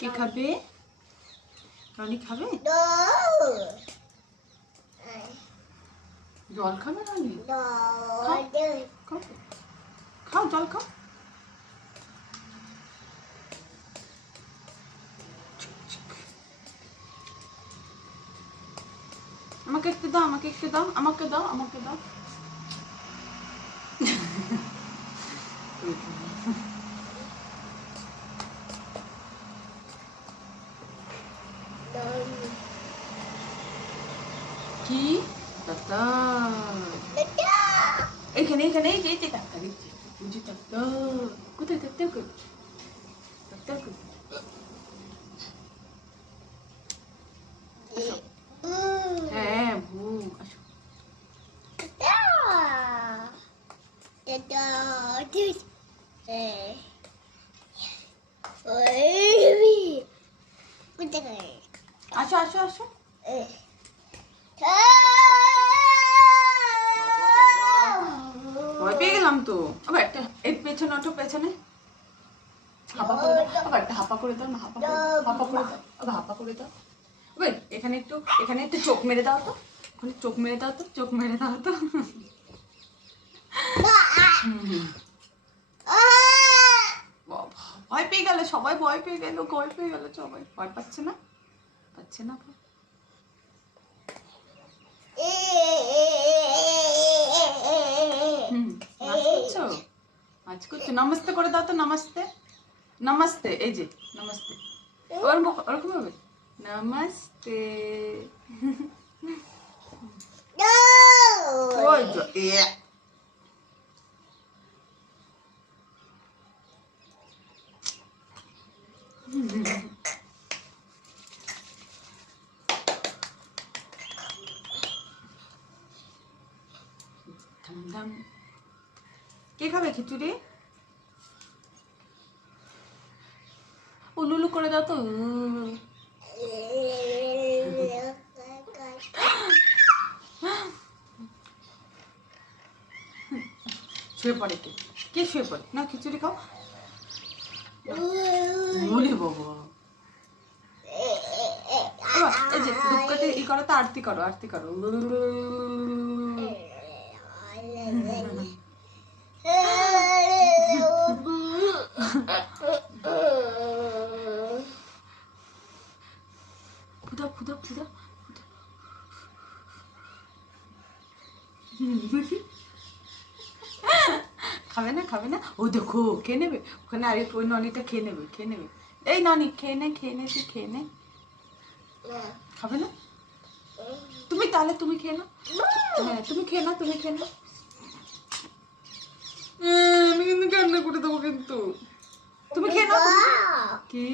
কে খাবে? রনি খাবে? জল খাবে রনি? খাও জল খাও। আমাকে একটু দাও, আমাকে একটু দাও, আমাকে দাও, আমাকে দাও। কি দাদা? এখানে এখানে এই যে ডাক্তার, বুঝি ডাক্তার কোথায়? ডাক্তার কই? ডাক্তার কই? হ্যাঁ ভু আসো। আসো আসো আসো। ভয় পেয়ে গেলাম তো। আবার একটা এর পেছনে ওঠো, পেছনে হাপা করে দাও, আবার একটা হাপা করে দাও না, হাপা করে দাও, আবার হাপা করে দাও। ওই এখানে একটু চোখ মেরে দাও তো, ওখানে চোখ মেরে দাও তো, চোখ মেরে দাও তো। ভয় পেয়ে গেল সবাই, ভয় পেয়ে গেল, ভয় পেয়ে গেল সবাই। ভয় পাচ্ছে না, পাচ্ছে না। নাচ করছো? নমস্তে করে দাও তো, নমস্তে, নমস্তে, এই যে নমস্তে, ওরকম হবে নমস্তে। কে খাবে খিচুড়ি? উলুলু করে দাও তো। শুয়ে পড়ে কে? কে শুয়ে পড়ে? না খিচুড়ি খাও। বলি বাবা, এই যে দুঃখতে ই করো তো, আরতি করো, আরতি করো। ফুদা ফুদা ফুদা। খাবে না, খাবে না। ও দেখো খেয়ে নেবে ওখানে, আরে ওই ননিটা খেয়ে নেবে, খেয়ে নেবে। এই ননি খেয়ে নে, খেয়ে নে, তুই খেয়ে নে। খাবে না? তুমি তাহলে তুমি খেয়ে নাও। হ্যাঁ তুমি খেয়ে নাও, তুমি খেয়ে নাও। আমি কিন্তু কান্না করে দেবো কিন্তু। তুমি খেয়ে নাও। কি